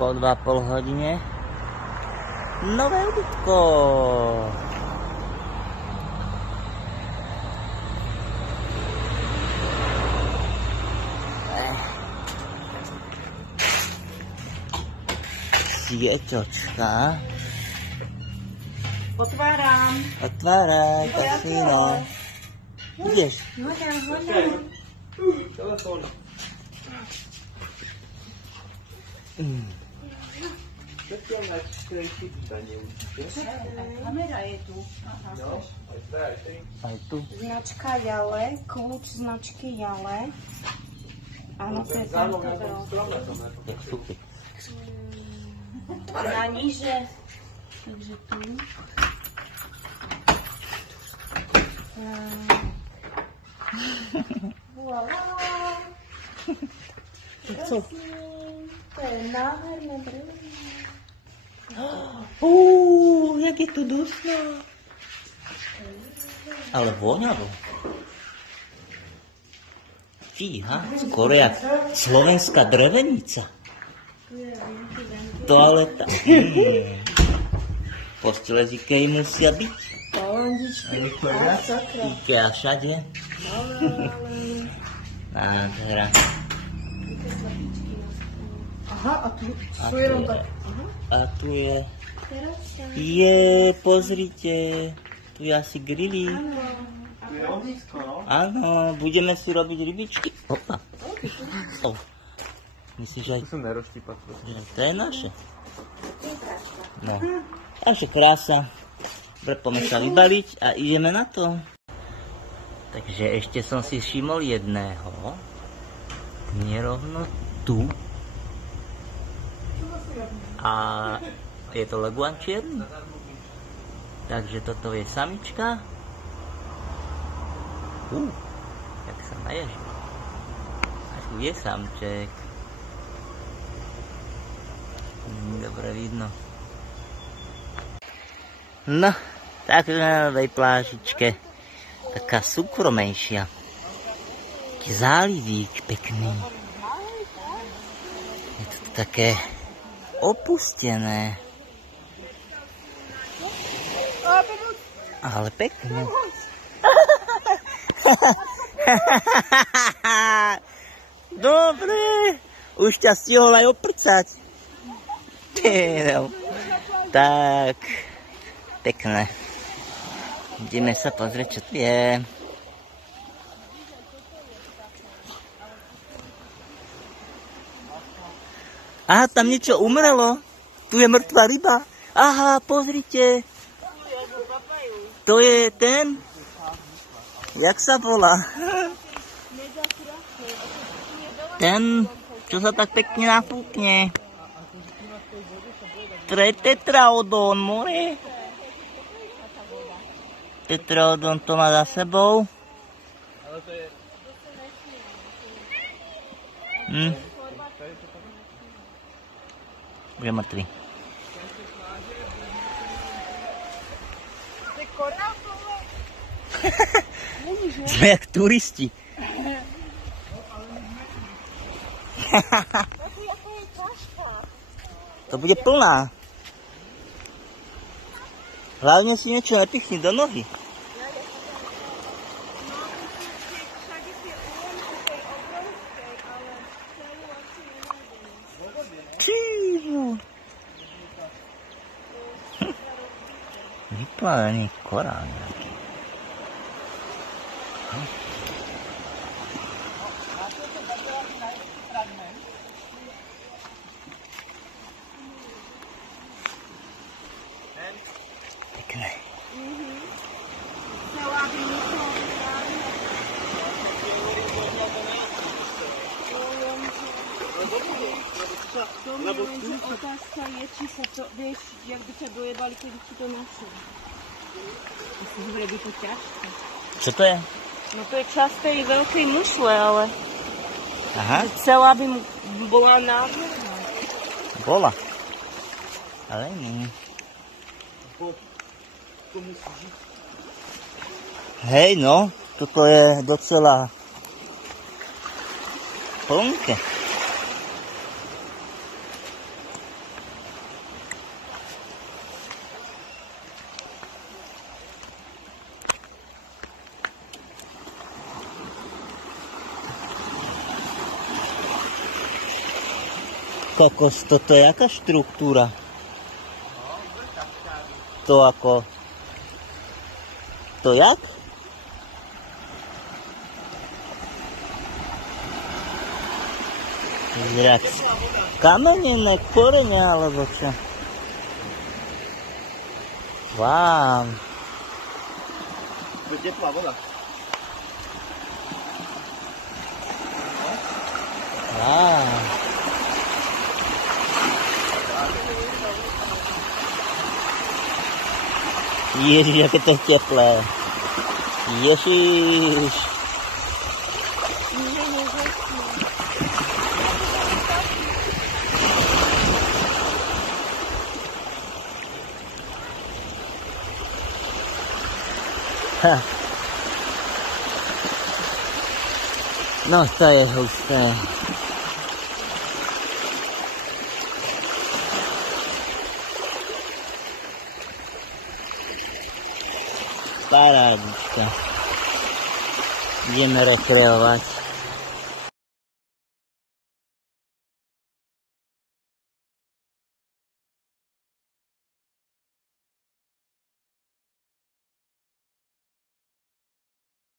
po 2,5 hodine. Nové ubytko. Sieťočka. Otváram. Otváraj, Kasína. Ideš? Hodám. Telefon. Kamera je tu. Aj tu. Značka Jale, kľúč značky Jale. Áno, to je značka Jale. Jak super. Na níže. Takže tu. Voilà. Co? To je nádherné brýle. Jak je tu dusno. Ale voňavo. Fíha, skoro jak slovenská drevenica. Toaleta. Postele z Ikei musia byť. Ikea všade. Nádhera. Aha, a tu sú jenom tak. A tu je, pozrite, tu je asi grily. Áno, budeme si robiť rybičky. Opa. Myslíš, že aj... To je naše. No. Takže krása. Dobre, poďme sa vybaliť a ideme na to. Takže ešte som si všimol jedného. Nerovno tu. A je to leguán čierny. Takže toto je samička. Jak sa naježí. A tu je samček. Dobre vidno. No, tak na novej plážičke. Taká súkromejšia. Taký zálivík pekný. Je to také opustené. Ale pekné. Dobre. Už ťa stihol aj oprcať. Tak. Pekné. Ideme sa pozrieť, čo tu je. Aha, tam niečo umrelo. Tu je mŕtva ryba. Aha, pozrite. To je ten. Jak sa volá? Ten, čo sa tak pekne nafúkne. Tetraodon, more. Tetraodon to má za sebou. Je mŕtvý. Sme jak turisti. To bude plná. Hlavne si niečo nepichni do nohy. Čívu. Vyplavený korál nejaký. Pekné. Otázka je, či sa to, vieš, jak by ťa dojebali, keby si to našli. Myslím, že by to ťažké. Čo to je? No to je časť tej veľkej mušle, ale... Aha. Celá by bola nádherná. Bola. Ale nie. Hej, no. Toto je docela plnké. kokos, toto je jaká štruktúra? To ako... To jak? Zrak. Kamenené korene, alebo čo? Wow. To je teplá voda. Wow. Ježiš, aké to je teplé. Ježiš. Ha. No, to je husté. Parádička. Ideme rekreovať.